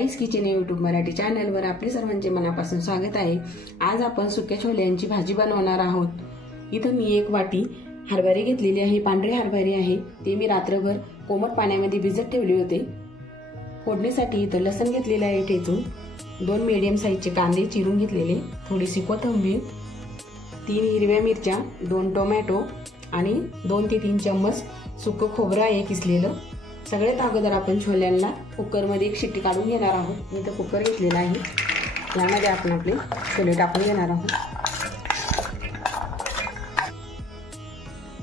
ताईस kitchen YouTube Marathi चॅनलवर आपले सर्वांचे मनापासून स्वागत आहे। आज आपण सुक्या छोल्यांची भाजी बनवणार आहोत। इथं मी एक वाटी हरभरे घेतलेले आहे, पांढरे हरभरे आहे। ते मी रात्रभर कोमट पाण्यामध्ये भिजत ठेवले होते। फोडणीसाठी इथं लसूण घेतलेले आहे ठेचून, 2 मीडियम साईजचे कांदे चिरून घेतलेले, थोडीशी कोथिंबीर, 3 हिरव्या मिरच्या, 2 टोमॅटो आणि 2 ते 3 चम्मच सुकं खोबरं आहे किसलेलं। सगळ्यात अगोदर आपण छोल्यांना कुकरमध्ये एक शिट्टी काढून घेणार आहोत। मी तर कुकर घेतलेला आहे, यामध्ये आपण आपले छोले टाकून घेणार आहोत।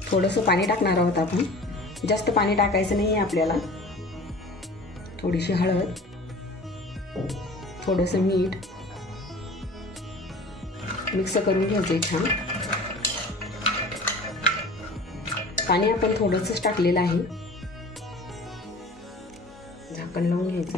थोडंसं पाणी टाकणार आहोत आपण, जास्त पाणी टाकायचं नाही आहे आपल्याला। थोडीशी हळद, थोडंसं मीठ मिक्स करून घ्यायचे छान। पाणी आपण थोडंसंच टाकलेलं आहे, झाकण लावून घ्यायचं।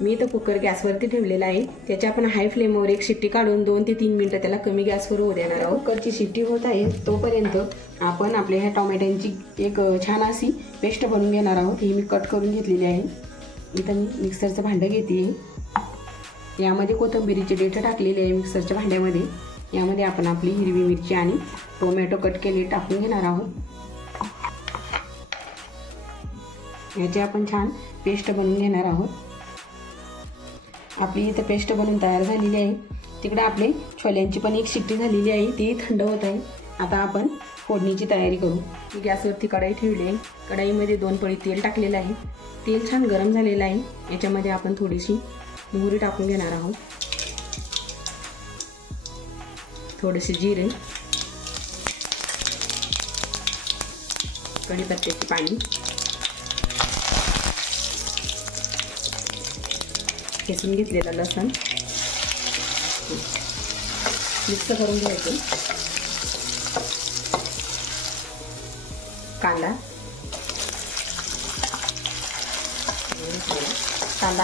मी तर कुकर गॅसवरती ठेवलेला आहे, त्याच्या आपण हाय फ्लेमवर एक शिट्टी काढून 2 ते 3 मिनिटं त्याला कमी गॅसवर होऊ देणार आहोत। कुकरची शिट्टी होत आहे तोपर्यंत आपण आपल्या ह्या टोमॅटोची एक छान अशी पेस्ट बनवून घेणार आहोत। ही मी कट करून घेतलेली आहे। इथं मी मिक्सरचं भांडं घेते, यामध्ये कोथिंबीरीचे देठं टाकलेले आहे मिक्सरच्या भांड्यामध्ये। यामध्ये आपण आपली हिरवी मिरची आणि टोमॅटो कट केले टाकून घेणार आहोत। याची आपण छान पेस्ट बनवून घेणार आहोत। आपली इथं पेस्ट बनवून तयार झालेली आहे। तिकडे आपले छोल्यांची पण एक शिट्टी झालेली आहे, ती थंड होत आहे। आता आपण फोडणीची तयारी करू। गॅसवरती कढाई ठेवली आहे, कढाईमध्ये 2 पळी तेल टाकलेलं आहे। तेल छान गरम झालेलं आहे, याच्यामध्ये आपण थोडीशी मोहरी टाकून घेणार आहोत, थोडेसे जिरे, कढीपत्त्याची पाणी, किसून घेतलेला लसूण मिक्स करून घ्यायचं। कांदा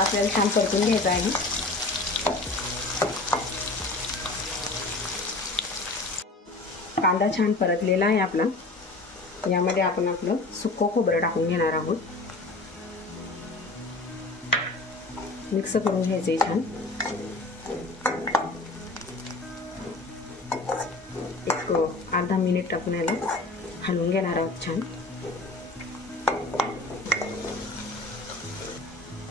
आपल्याला छान परतून घ्यायचा आहे। कांदा छान परतलेला आहे आपला, यामध्ये आपण आपलं सुकं खोबरं टाकून घेणार आहोत। मिक्स करून घ्यायचे छान। एक अर्धा मिनिट टाकून याला हलवून घेणार आहोत छान।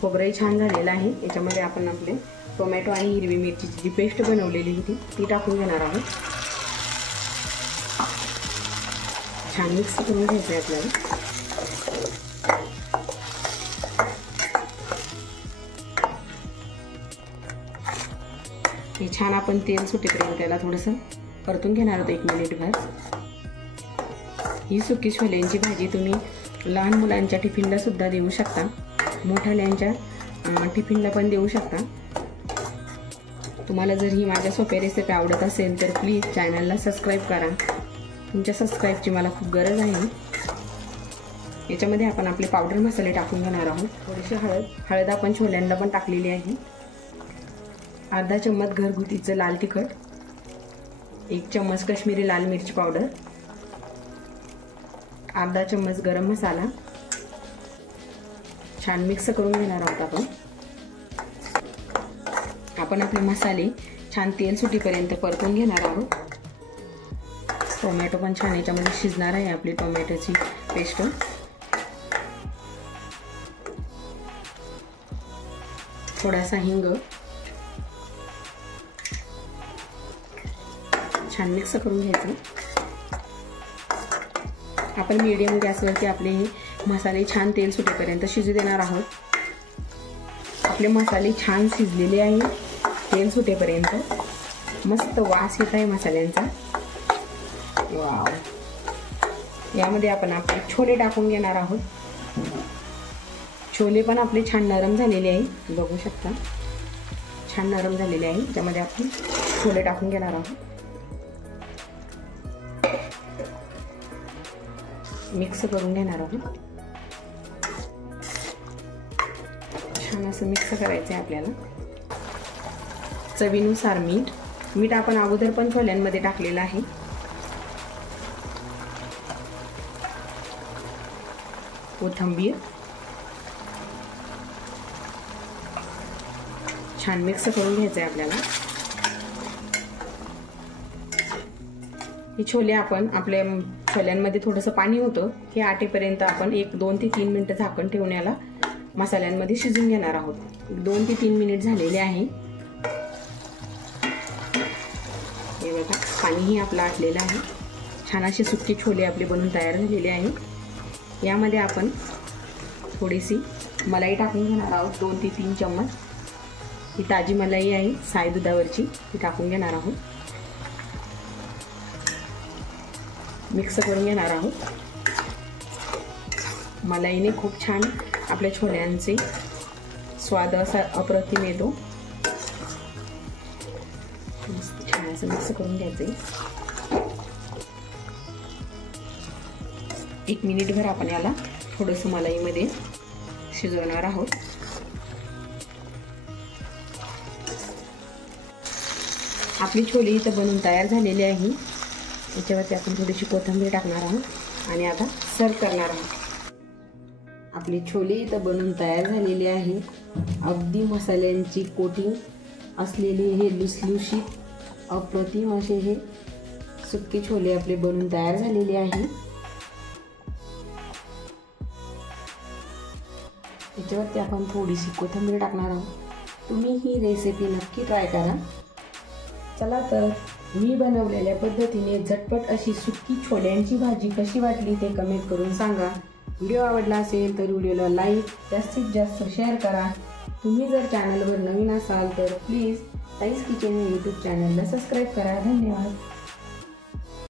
खोबरंही छान झालेलं आहे, याच्यामध्ये आपण आपले टोमॅटो आणि हिरवी मिरचीची जी पेस्ट बनवलेली होती ती टाकून घेणार आहोत। छान मिक्स करून घ्यायचं आहे आपल्याला। हे छान आपण तेल सुटेपर्यंत त्याला थोडंसं परतून घेणार आहोत 1 मिनिटभर। ही सुकी छोल्यांची भाजी तुम्ही लहान मुलांच्या टिफिनला सुद्धा देऊ शकता, मोठ्याल्यांच्या टिफिनला पण देऊ शकता। तुम्हाला जर ही माझ्या सोप्या रेसिपी आवडत असेल तर प्लीज चॅनलला सबस्क्राईब करा, तुमच्या सबस्क्राईबची मला खूप गरज आहे। याच्यामध्ये आपण आपले पावडर मसाले टाकून घेणार आहोत। थोडीशी हळद आपण छोल्यांना पण टाकलेली आहे, अर्धा चम्मच घरगुतीचं लाल तिखट, 1 चम्मच काश्मीरी लाल मिरची पावडर, अर्धा चम्मच गरम मसाला। छान मिक्स करून घेणार आहोत आपण आपले मसाले छान तेल सुटीपर्यंत परतून घेणार आहोत। टोमॅटो पण छान याच्यामध्ये शिजणार आहे आपली टोमॅटोची पेस्ट। थोडासा हिंग, छान मिक्स करून घ्यायचं। आपण मीडियम गॅसवरती आपले मसाले छान तेल सुटेपर्यंत शिजू देणार आहोत। आपले मसाले छान शिजलेले आहे, तेल सुटेपर्यंत मस्त वास येत आहे मसाल्यांचा। वाव! यामध्ये आपण आपले छोले टाकून घेणार आहोत। छोले पण आपले छान नरम झालेले आहे, बघू शकता छान नरम झालेले आहे। त्यामध्ये आपण छोले टाकून घेणार आहोत, मिक्स करून घेणार आहोत। छान असं मिक्स करायचं आहे आपल्याला। चवीनुसार मीठ आपण अगोदर पण छोल्यांमध्ये टाकलेलं आहे। कोथिंबीर, छान मिक्स करून घ्यायचं आहे आपल्याला। हे छोले आपण आपल्या छोल्यांमध्ये थोडंसं पाणी होतं हे आटेपर्यंत आपण 2 ते 3 मिनिटं झाकण ठेवून याला मसाल्यांमध्ये शिजून घेणार आहोत। 2 ते 3 मिनिट झालेले आहे। हे बघा पाणीही आपलं आटलेलं आहे। छान असे सुके छोले आपले बनून तयार झालेले आहे। यामध्ये आपण थोडीशी मलाई टाकून घेणार आहोत, 2 ते 3 चम्मच। ही ताजी मलाई आहे साय दुधावरची, ती टाकून घेणार आहोत। मिक्स करून घेणार आहोत। मलाईने खूप छान आपल्या छोल्यांचे स्वाद असा अप्रतिम येतो। छान असं मिक्स करून घ्यायचे। 1 मिनिटभर आपण याला थोडंसं मलाईमध्ये शिजवणार आहोत। आपली छोले इथं बनून तयार झालेली आहे। याच्यावरती आपण थोडीशी कोथिंबीर टाकणार आहोत आणि आता सर्व करणार आहोत। आपले छोले इथं बनून तयार झालेले आहे। अगदी मसाल्यांची कोटिंग असलेले हे लुसलुशीत अप्रतिम असे हे सुके छोले आपले बनून तयार झालेले आहे। याच्यावरती आपण थोडीशी कोथिंबीर टाकणार आहोत। तुम्ही ही रेसिपी नक्की ट्राय करा। चला तर मी बनवलेल्या पद्धतीने झटपट अशी सुकी छोल्यांची भाजी कशी वाटली ते कमेंट करून सांगा। व्हिडिओ आवडला असेल तर व्हिडिओला लाईक जास्तीत जास्त शेअर करा। तुम्ही जर चॅनलवर नवीन असाल तर प्लीज ताईस किचन यूट्यूब चॅनलला सबस्क्राईब करा। धन्यवाद।